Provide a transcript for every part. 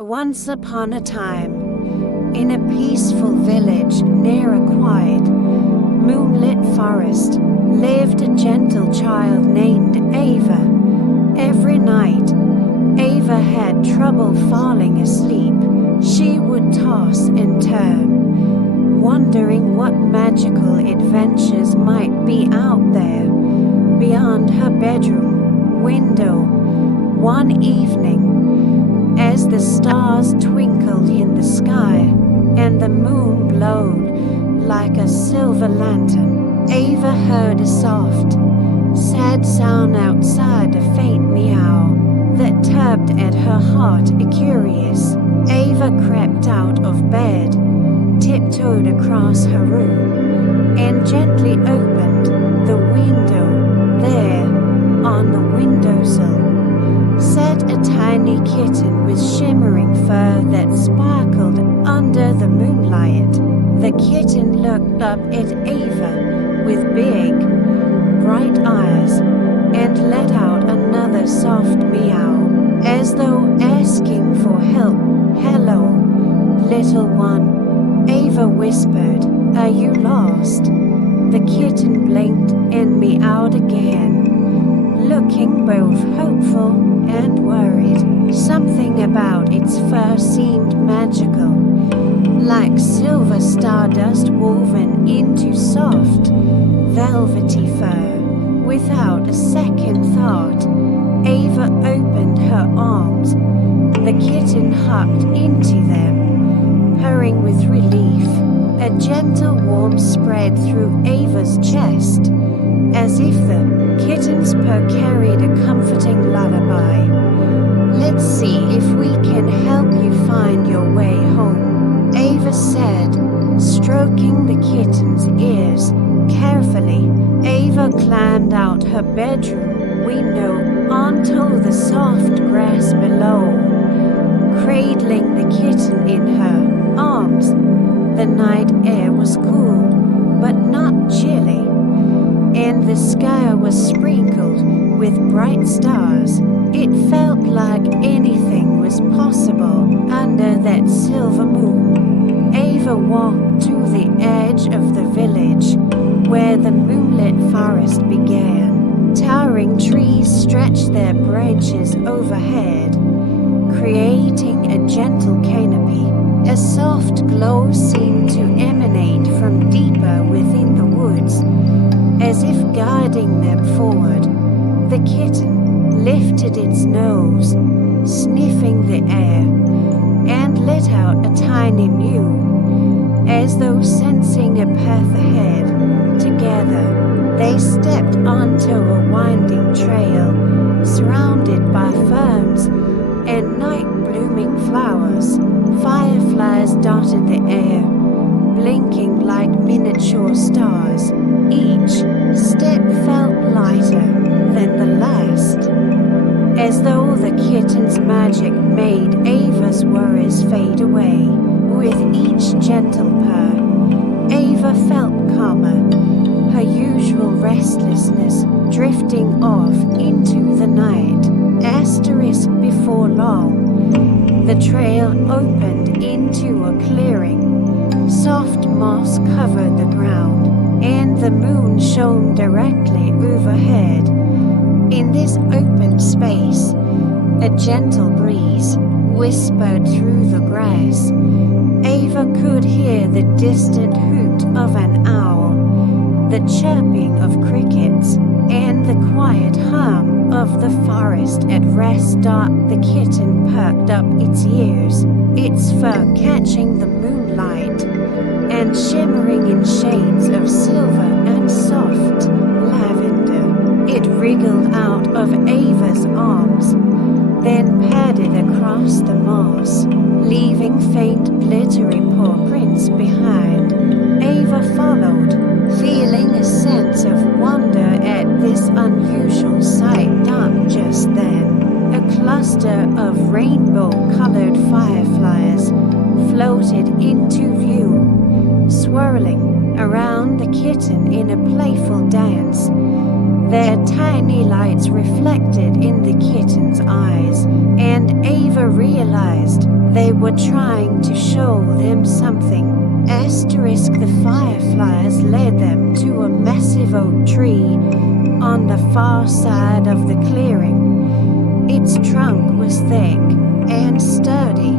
Once upon a time, in a peaceful village near a quiet, moonlit forest, lived a gentle child named Ava. Every night, Ava had trouble falling asleep. She would toss and turn, wondering what magical adventures might be out there beyond her bedroom window. One evening, as the stars twinkled in the sky and the moon glowed like a silver lantern, Ava heard a soft, sad sound outside, a faint meow that tugged at her heart. Curious, Ava crept out of bed, tiptoed across her room, and gently opened the window. There, on the windowsill, sat a tiny kitten with shimmering fur that sparkled under the moonlight. The kitten looked up at Ava with big, bright eyes and let out another soft meow, as though asking for help. "Hello, little one," Ava whispered. "Are you lost?" The kitten blinked and meowed again, looking both hopeful and worried. Something about its fur seemed magical, like silver stardust woven into soft, velvety fur. Without a second thought, Ava opened her arms. The kitten hopped into them, purring with relief. A gentle warmth spread through Ava's chest, as if the kitten's purr carried a comforting lullaby. "Let's see if we can help you find your way home," Ava said, stroking the kitten's ears carefully. Ava climbed out her bedroom window onto the soft grass below, cradling the kitten in her arms. The night air was cool, but not chilly, and the sky was sprinkled with bright stars. It felt like anything was possible under that silver moon. Ava walked to the edge of the village, where the moonlit forest began. Towering trees stretched their branches overhead, creating a gentle canopy. A soft glow seemed to emanate from deeper within the woods, as if guiding them forward. The kitten lifted its nose, sniffing the air, and let out a tiny mew, as though sensing a path ahead. Together, they stepped onto a winding trail, surrounded by ferns and night-blooming flowers. Fireflies dotted the air, blinking like miniature stars. Each step felt lighter than the last, as though the kitten's magic made Ava's worries fade away. With each gentle purr, Ava felt calmer, her usual restlessness drifting off into the night. Asterisk before long, the trail opened into a clearing. Soft moss covered the ground, and the moon shone directly overhead. In this open space, a gentle breeze whispered through the grass. Ava could hear the distant hoot of an owl, the chirping of crickets, and the quiet hum of the forest at rest. The kitten perked up its ears, its fur catching the moonlight and shimmering in shades of silver and soft lavender. It wriggled out of Ava's arms, then padded across the moss, leaving faint glittery paw prints behind. Ava followed, feeling a sense of wonder at this unusual sight. Just then, a cluster of rainbow-colored fireflies floated into view, swirling around the kitten in a playful dance. Their tiny lights reflected in the kitten's eyes, and Ava realized They were trying to show them something. Asterisk, the fireflies led them to a massive oak tree on the far side of the clearing. Its trunk was thick and sturdy,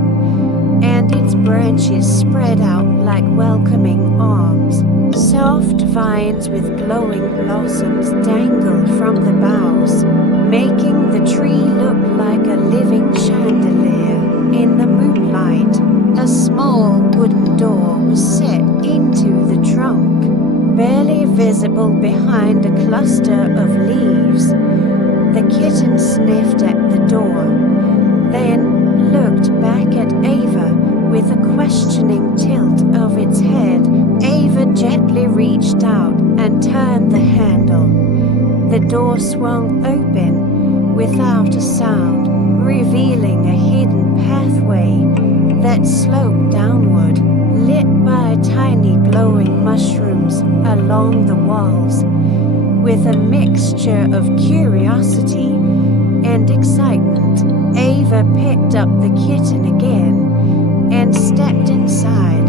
and its branches spread out like welcoming arms. Soft vines with glowing blossoms dangled from the boughs, making the tree look like a living chandelier in the moonlight. A small wooden door was set into the trunk, barely visible behind a cluster of leaves. The kitten sniffed at the door, then looked back at Ava with a questioning tilt of its head. Ava gently reached out and turned the handle. The door swung open without a sound, revealing a hidden pathway that sloped downward, lit by tiny glowing mushrooms along the walls. With a mixture of curiosity and excitement, Ava picked up the kitten again and stepped inside.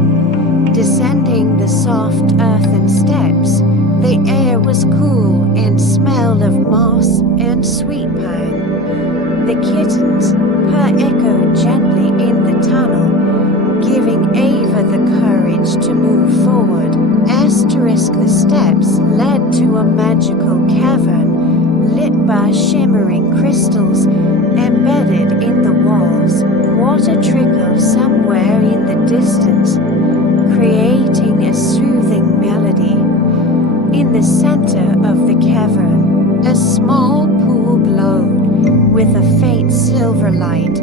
Descending the soft earthen steps, the air was cool and smelled of moss and sweet pine. The kittens echoed gently in the tunnel, giving Ava the courage to move forward. Asterisk, the steps led to a magical cavern lit by shimmering crystals embedded in the walls. Water trickled somewhere in the distance, creating a soothing melody. In the center of the cavern, a small pool glowed with a faint silver light.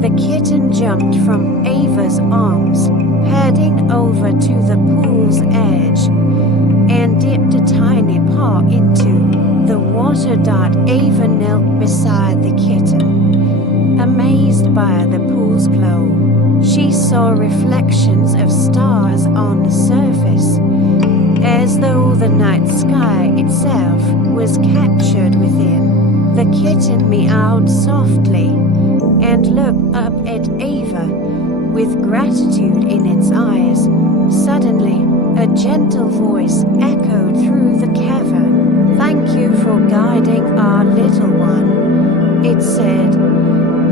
The kitten jumped from Ava's arms, heading over to the pool's edge, and dipped a tiny paw into the water. Ava knelt beside the kitten, amazed by the pool's glow. She saw reflections of stars on the surface, as though the night sky itself was captured within. The kitten meowed softly and looked up at Ava with gratitude in its eyes. Suddenly, a gentle voice echoed through the cavern. "Thank you for guiding our little one," it said.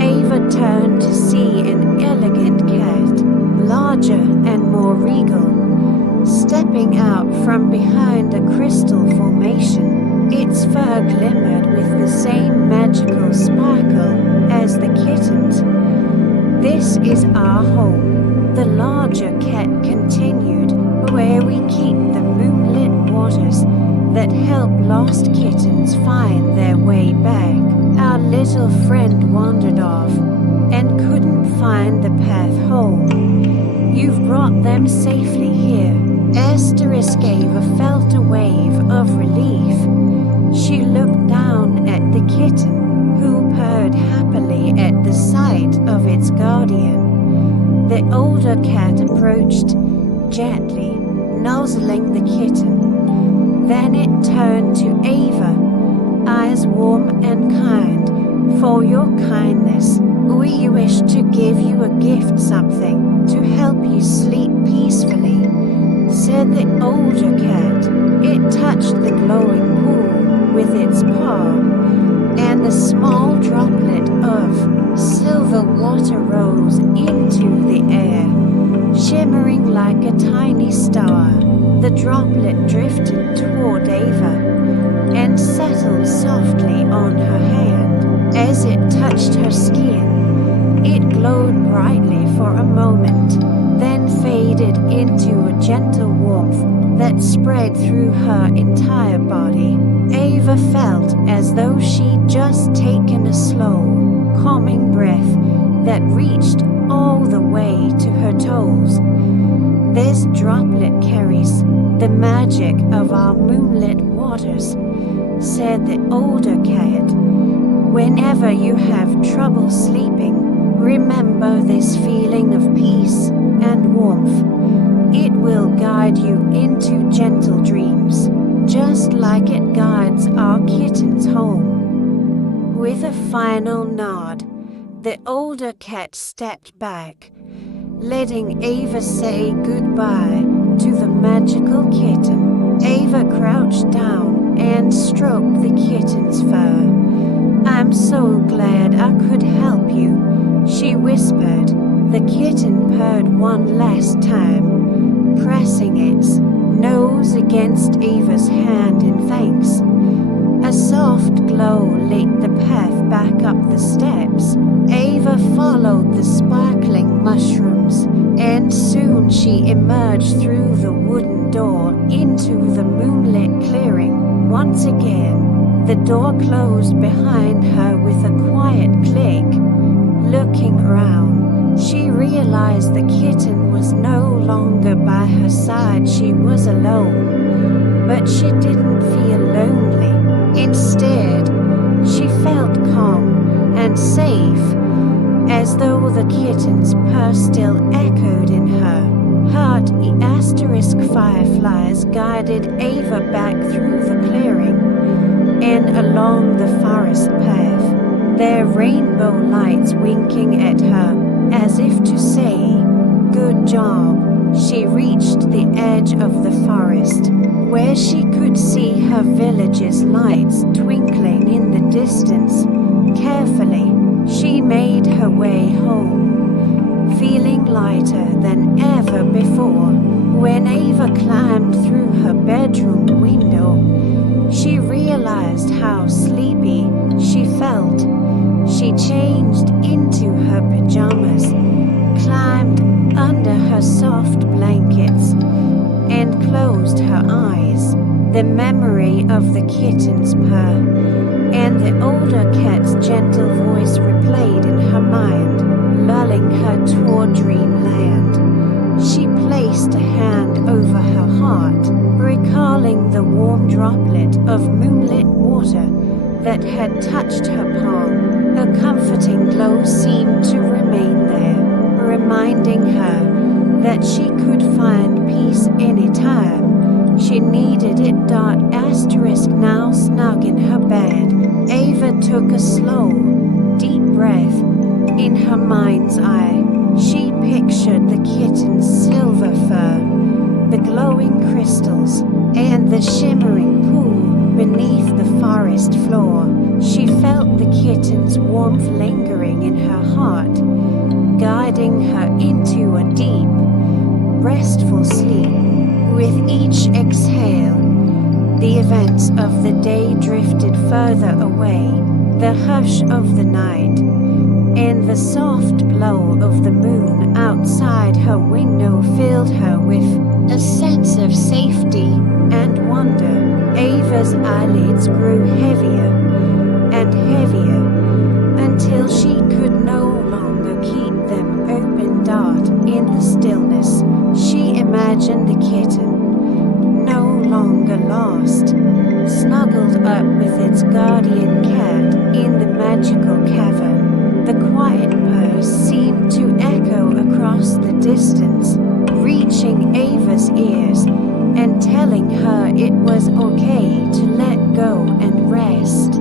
Ava turned to see an elegant cat, larger and more regal, stepping out from behind a crystal formation. Its fur glimmered with the same magical sparkle as the kitten's. "This is our home," the larger cat continued, "where we keep the moonlit waters that help lost kittens find their way back. Our little friend wandered off and couldn't find the path home. You've brought them safely here." Asterisk Ava felt a wave of relief. She looked down at the kitten, who purred happily at the sight of its guardian. The older cat approached gently, nuzzling the kitten. Then it turned to Ava, eyes warm and kind. "For your kindness, we wish to give you a gift, something to help you sleep peacefully," said the older cat. It touched the glowing pool with its paw, and a small droplet of silver water rose into the air, shimmering like a tiny star. The droplet drifted toward Ava and settled softly on her hand. As it touched her skin, it glowed brightly for a moment, then faded into a gentle warmth that spread through her entire body. Ava felt as though she'd just taken a slow, calming breath that reached all the way to her toes. "This droplet carries the magic of our moonlit waters," said the older cat. "Whenever you have trouble sleeping, remember this feeling of peace and warmth. It will guide you into gentle dreams, just like it guides our kittens home." With a final nod, The older cat stepped back, letting Ava say goodbye to the magical kitten. Ava crouched down and stroked the kitten's fur. "I'm so glad I could help you," she whispered. The kitten purred one last time, pressing its nose against Ava's hand in thanks. A soft glow lit the path back up the steps. Ava followed the sparkling mushrooms, and soon she emerged through the wooden door into the moonlit clearing. Once again, the door closed behind her with a quiet click. Looking around, she realized the kitten was no longer by her side. She was alone, but she didn't feel lonely. Instead, she felt calm and safe, as though the kitten's purr still echoed in her heart. Asterisk fireflies guided Ava back through the clearing and along the forest path, their rainbow lights winking at her as if to say, "Good job." She reached the edge of the forest, where she could see her village's lights twinkling in the distance. Carefully, she made her way home, feeling lighter than ever before. When Ava climbed through her bedroom window, she realized how sleepy she felt. She changed into her pajamas, climbed under her soft blankets, and closed her eyes. The memory of the kitten's purr and the older cat's gentle voice replayed in her mind, lulling her toward dreamland. She placed a hand over her heart, recalling the warm droplet of moonlit water that had touched her palm. A comforting glow seemed to remain there, reminding her that she could find peace anytime she needed it. Asterisk now snug in her bed, Ava took a slow, deep breath. In her mind's eye, she pictured the kitten's silver fur, the glowing crystals, and the shimmering pool beneath the forest floor. She felt the kitten's warmth lingering in her heart, guiding her into a deep, restful sleep. With each exhale, the events of the day drifted further away. The hush of the night and the soft glow of the moon outside her window filled her with a sense of safety and wonder. Ava's eyelids grew heavier and heavier until she could no longer keep them open. In the stillness, she imagined the kitten, no longer lost, snuggled up with its guardian cat in the magical cavern. The quiet purr seemed to echo across the distance, reaching Ava's ears and telling her it was okay to let go and rest.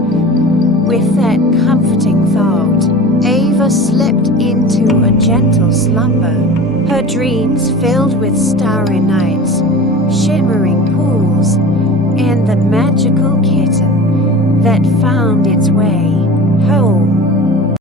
With that comforting thought, Ava slipped into a gentle slumber, her dreams filled with starry nights, shimmering pools, and the magical kitten that found its way home.